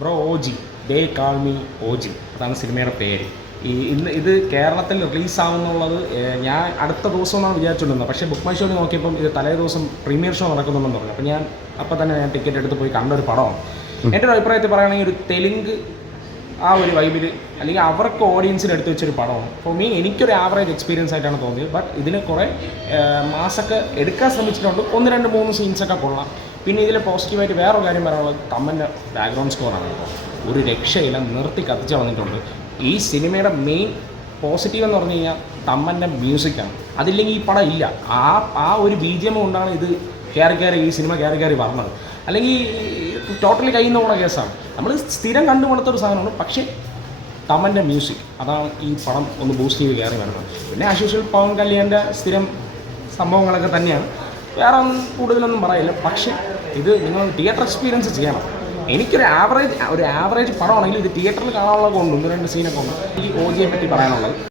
Bro ഓജി ദേ call me ഓജി അതാണ് സിനിമയുടെ പേര്. ഇത് കേരളത്തിൽ റിലീസാവുന്നുള്ളത് ഞാൻ അടുത്ത ദിവസം എന്നാണ് വിചാരിച്ചുകൊണ്ടിരുന്നത്. പക്ഷേ ബുക്ക് മൈ ഷോയിൽ നോക്കിയപ്പം ഇത് തലേ ദിവസം പ്രീമിയർ ഷോ നടക്കുന്നുണ്ടെന്ന് പറഞ്ഞു. അപ്പോൾ അപ്പോൾ തന്നെ ഞാൻ ടിക്കറ്റ് എടുത്ത് പോയി കണ്ടൊരു പടമാണ്. എൻ്റെ ഒരു അഭിപ്രായത്തിൽ പറയുകയാണെങ്കിൽ ഒരു തെലുങ്ക് ആ ഒരു വൈബിൽ അല്ലെങ്കിൽ അവർക്ക് ഓഡിയൻസിന് എടുത്ത് വെച്ചൊരു പടമാണ്. ഫോർ മീ എനിക്കൊരു ആവറേജ് എക്സ്പീരിയൻസ് ആയിട്ടാണ് തോന്നിയത്. ബട്ട് ഇതിന് കുറേ മാസമൊക്കെ എടുക്കാൻ ശ്രമിച്ചിട്ടുണ്ട്. 1-2-3 സീൻസൊക്കെ കൊള്ളാം. പിന്നെ ഇതിൽ പോസിറ്റീവായിട്ട് വേറൊരു കാര്യം പറയാനുള്ളത് തമ്മൻ്റെ ബാക്ക്ഗ്രൗണ്ട് സ്കോറാണ്. ഒരു രക്ഷയില്ല, നിർത്തി കത്തിച്ച് വന്നിട്ടുണ്ട്. ഈ സിനിമയുടെ മെയിൻ പോസിറ്റീവ് എന്ന് പറഞ്ഞു കഴിഞ്ഞാൽ തമ്മൻ്റെ മ്യൂസിക്കാണ്. അതില്ലെങ്കിൽ ഈ പടം ഇല്ല. ആ ഒരു BGM കൊണ്ടാണ് ഇത് ഈ സിനിമ കയറി പറഞ്ഞത്. അല്ലെങ്കിൽ ടോട്ടലി കയ്യിൽ നിന്ന് പോകുന്ന കേസാണ്. നമ്മൾ സ്ഥിരം കണ്ടുകൊടുത്തൊരു സാധനമാണ്. പക്ഷേ തമ്മൻ്റെ മ്യൂസിക് അതാണ് ഈ പടം ഒന്ന് ബൂസ്റ്റ് ചെയ്ത് കയറി വരുന്നത്. പിന്നെ ആസ് യൂഷ്വൽ പവൻ കല്യാണിൻ്റെ സ്ഥിരം സംഭവങ്ങളൊക്കെ തന്നെയാണ്. വേറെ കൂടുതലൊന്നും പറയില്ല. പക്ഷേ ഇത് നിങ്ങൾ തിയേറ്റർ എക്സ്പീരിയൻസ് ചെയ്യണം. എനിക്കൊരു ആവറേജ് പടമാണെങ്കിൽ ഇത് തിയേറ്ററിൽ കാണാനുള്ള കൊണ്ട് 1-2 സീനൊക്കെ ഉണ്ട്. ഈ OGയെ പറ്റി പറയാനുള്ളത്.